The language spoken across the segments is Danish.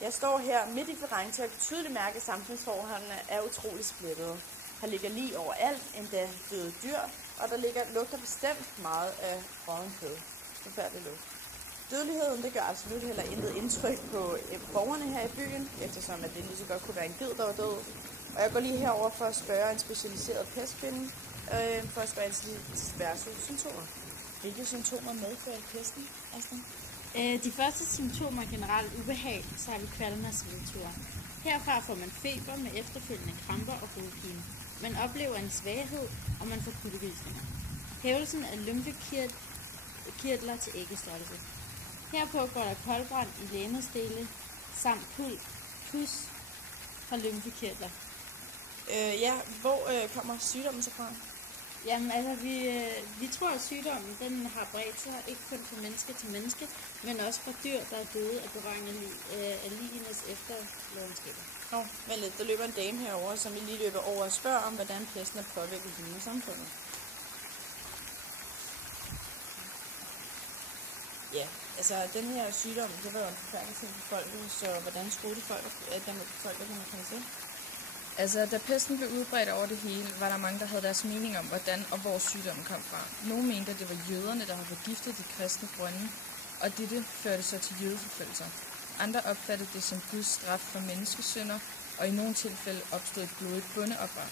Jeg står her midt i Firenze og kan tydeligt mærke, at samfundsforholdene er utrolig splittede. Her ligger lige overalt, endda døde dyr, og der lugter bestemt meget af rådden kød. Forfærdelig lugt. Dødeligheden, det gør absolut heller intet indtryk på borgerne her i byen, eftersom at det lige så godt kunne være en ged, der var død. Og jeg går lige herover for at spørge en specialiseret pestkvinde, for at spørge en diverse symptomer. Hvilke symptomer medfører pesten, Astrid? De første symptomer er generelt ubehag, så har vi kvalme og svedeture. Herfra får man feber med efterfølgende kramper og hovedpine. Man oplever en svaghed, og man får kuldegysninger. Hævelsen af lymfekirtler til æggestørrelse. Herpå går der koldbrand i legemsdele samt pus fra lymfekirtler. Hvor kommer sygdommen så fra? Jamen altså, vi tror, at sygdommen den har bredt sig ikke kun fra menneske til menneske, men også fra dyr, der er døde af berøring af ligenes efterladenskaber. Vent lidt, der løber en dame herover, som vi lige løber over og spørger om, hvordan pesten er påvirket hende i samfundet. Ja, altså den her sygdom, det var jo en forfærdelig ting for folket, så hvordan troede folk, at den komme til? Altså, da pesten blev udbredt over det hele, var der mange, der havde deres mening om, hvordan og hvor sygdommen kom fra. Nogle mente, at det var jøderne, der havde forgiftet de kristne brønde, og dette førte så til jødeforfølgelser. Andre opfattede det som Guds straf for menneskesynder, og i nogle tilfælde opstod et blodigt bondeoprør.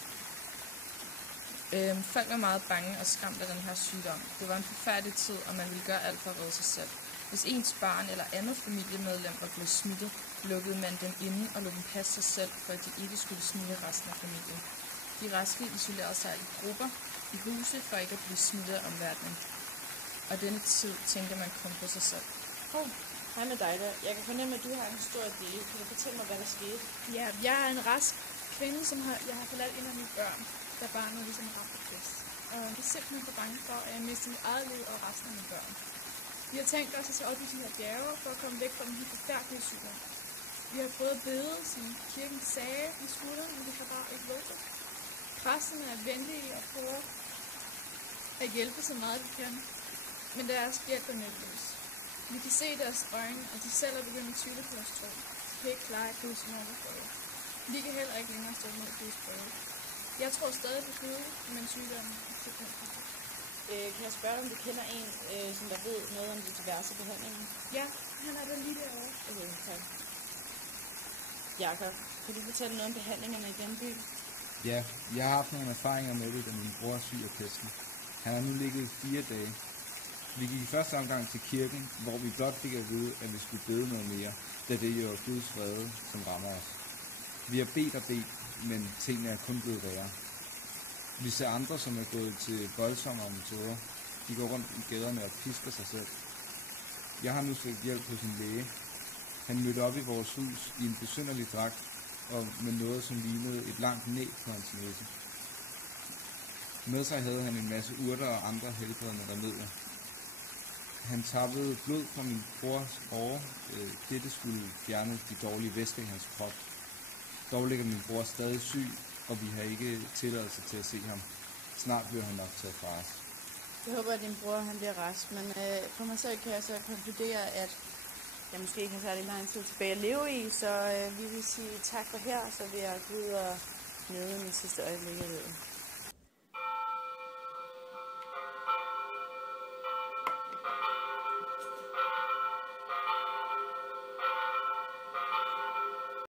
Folk var meget bange og skræmt af den her sygdom. Det var en forfærdelig tid, og man ville gøre alt for at redde sig selv. Hvis ens barn eller andet familiemedlem var blevet smittet, lukkede man dem inde og lod dem passe sig selv, for at de ikke skulle smitte resten af familien. De raske isolerede sig i grupper i huse for ikke at blive smittet af omverdenen. Og denne tid tænkte man kun på sig selv. Hej med dig der. Jeg kan fornemme, at du har en stor del. Kan du fortælle mig, hvad der skete? Ja, jeg er en rask kvinde, jeg har forladt en af mine børn, da barnet ligesom ramt af pest. Og jeg er simpelthen for bange for, at jeg mister mit eget liv og resten af mine børn. Vi har tænkt os at tage op i de her bjerge for at komme væk fra den helt forfærdelige sygdom. Vi har prøvet at bede, som kirken sagde i skulderen, men vi har bare ikke lov til. Præsterne er venlige og prøver at hjælpe så meget de kan, men deres hjælp er nødvendigvis. Vi kan se deres øjne, at de selv er begyndt at tvivle på vores tro. De kan ikke klare Guds enorme prøve. Vi kan heller ikke længere stå mod Guds prøve. Jeg tror stadig på Gud, men sygdommen er simpelthen. Kan jeg spørge, om du kender en, som der ved noget om de diverse behandlinger? Ja, han er der lige derovre. Okay, tak. Jakob, kan du fortælle noget om behandlingerne i den by? Ja, jeg har haft nogle erfaringer med det, da min bror er syg af pesten. Han har nu ligget 4 dage. Vi gik i første omgang til kirken, hvor vi blot fik at vide, at vi skulle bede noget mere, da det jo er Guds vrede, som rammer os. Vi har bedt og bedt, men tingene er kun blevet værre. Vi ser andre, som er gået til voldsommere metoder. De går rundt i gaderne og pisker sig selv. Jeg har nu søgt hjælp hos en læge. Han mødte op i vores hus i en besynderlig dragt og med noget, som lignede et langt næb på hans næse. Med sig havde han en masse urter og andre helbredende remedier. Han tappede blod fra min brors åre. Dette skulle fjerne de dårlige væsker i hans krop. Dog ligger min bror stadig syg, og vi har ikke tilladelse til at se ham. Snart bliver han nok taget fra os. Jeg håber, at din bror han bliver rask, men for mig selv kan jeg så konkludere, at jeg måske ikke har særlig lang tid tilbage at leve i, så vi vil sige tak for her, så vil jeg gå ud og nyde min sidste øjeblik af livet.